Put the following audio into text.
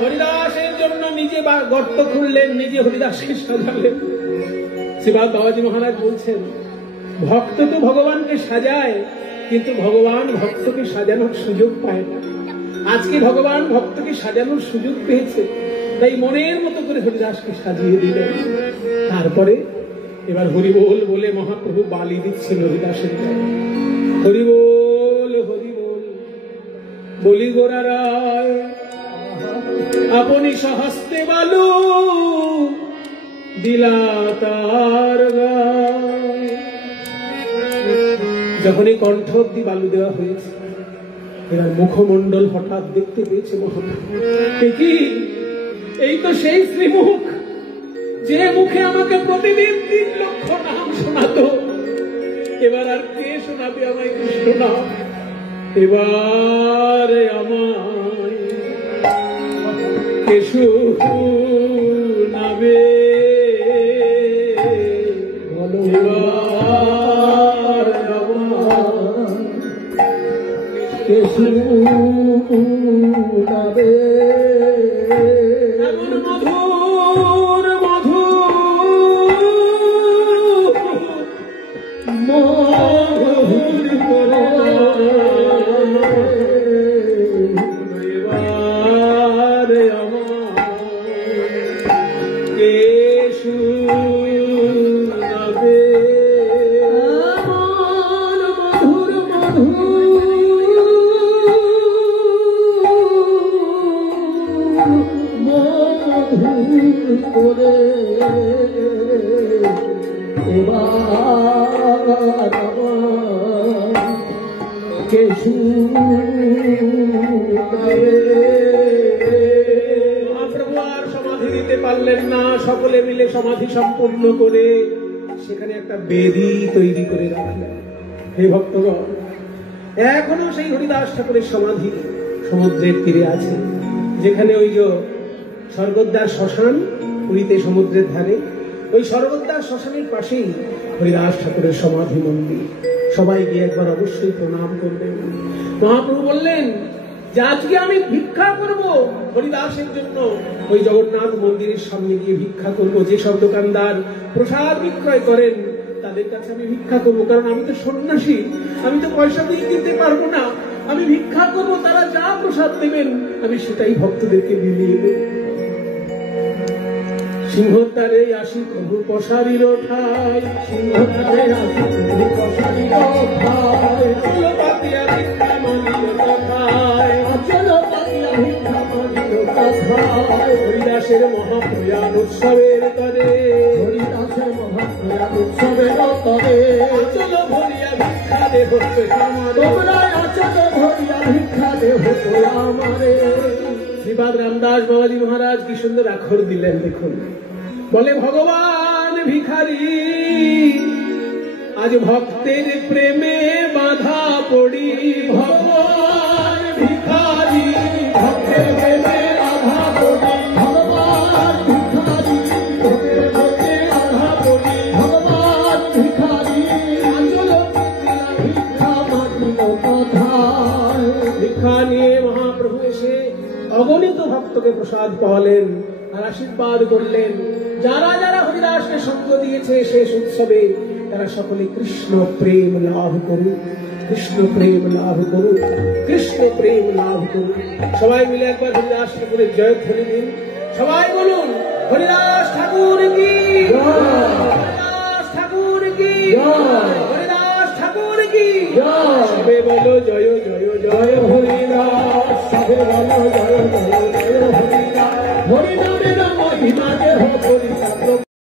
হরিদাসের জন্য নিজে গর্ত খুললেন, নিজে হরিদাসকে সাজালেন। শ্রীপাদ বাবাজি মহারাজ বলছেন, ভক্ত তো ভগবানকে সাজায়, কিন্তু ভগবান ভক্তকে সাজানোর সুযোগ পায় না। আজকে ভগবান ভক্তকে সাজানোর সুযোগ পেয়েছে, তাই মনের মতো করে হরিদাসকে সাজিয়ে দিলেন। তারপরে এবার হরিবোল বলে মহাপ্রভু বালি দিচ্ছেন হরিদাসের গায়ে। হরিবোল হরিবোল বলি গোরা রায় আপনি সহস্তে বালু দিলা তার গায়। যখন এই কণ্ঠ অব্দি বালু দেওয়া হয়েছে, এবার মুখমণ্ডল হঠাৎ দেখতে পেয়েছে মহাপ্রভু। কি এই তো সেই শ্রীমুখ, যে মুখে আমাকে প্রতিদিন 3 লক্ষ নাম শোনাতো। এবার আর কে শোনাবে আমায় কৃষ্ণ নাম? এবার আমায় কে শোনাবে? এবার আমায় কে শোনাবে? এমন মধুর মধুর এবার আমায় কে শোনাবে? এমন মধুর মধুর করে এবার কে শোনাবে? মহাপ্রভু আর সমাধি দিতে পারলেন না। সকলে মিলে সমাধি সম্পূর্ণ করে সেখানে একটা বেদি তৈরি করে রাখলেন। হে ভক্তগণ, এখনো সেই হরিদাস ঠাকুরের সমাধি সমুদ্রের তীরে আছে, যেখানে ওই যে স্বর্গদ্বার শ্মশান, পুরীতে সমুদ্রের ধারে, ওই স্বর্গদ্বার শ্মশানের পাশেই হরিদাস ঠাকুরের সমাধি মন্দির। সবাই গিয়ে একবার অবশ্যই প্রণাম করবেন। মহাপ্রভু বললেন যে আজকে আমি ভিক্ষা করব হরিদাসের জন্য। ওই জগন্নাথ মন্দিরের সামনে গিয়ে ভিক্ষা করব। যেসব দোকানদার প্রসাদ বিক্রয় করেন তাদের কাছে আমি ভিক্ষা করব, কারণ আমি তো সন্ন্যাসী, আমি তো পয়সা দিয়ে দিতে পারবো না। আমি ভিক্ষা করব, তারা যা প্রসাদ দেবেন আমি সেটাই ভক্তদেরকে বিলিয়ে দেব। সিংহদ্বারে আসি প্রভু পশারির ঠাই, সিংহদ্বারে আসি প্রভু পশারির ঠাই। চলো পাতিয়া ভিক্ষা মানিল কথায়, চলো পাতিয়া ভিক্ষা মানিল কথায়। হরিদাসের মহাপ্রয়াণ উৎসবের তরে, হরিদাসের মহাপ্রয়াণ উৎসবের তরে। চলো ভরিয়া ভিক্ষা দেহ তোমরা, চলো ভরিয়া ভিক্ষা দেহ আমারে। শ্রীপাদ রামদাস বাবাজি মহারাজ কি সুন্দর আখর দিলেন দেখুন। বলে ভগবান ভিখারি আজ ভক্তের প্রেমে বাধা পড়ি। ভগবান ভিখারি ভক্তের প্রেমে বাধা পড়ি। ভগবান ভিখারি ভক্তের প্রেমে বাধা পড়ি। ভগবান ভিখারি ভিক্ষা মানিল কথায়। ভিক্ষা নিয়ে মহাপ্রভু এসে অগণিত ভক্তকে প্রসাদ পাওয়ালেন আর আশীর্বাদ করলেন। যারা যারা হরিদাসকে সঙ্গ দিয়েছে শেষ উৎসবে, তারা সকলে কৃষ্ণ প্রেম লাভ করুক, কৃষ্ণ প্রেম লাভ করুক, কৃষ্ণ প্রেম লাভ করুক। সবাই মিলে একবার হরিদাস ঠাকুরের জয়ধ্বনি দিন। সবাই বলুন হরিদাস ঠাকুর কি, হরিদাস ঠাকুর কি, হরিদাস ঠাকুর কি। সবে বলো জয় জয় জয় হরিদাস, সবে বলো জয় জয় জয় হরিদাস। হরিনামের মহিমা দেহ পরিচালক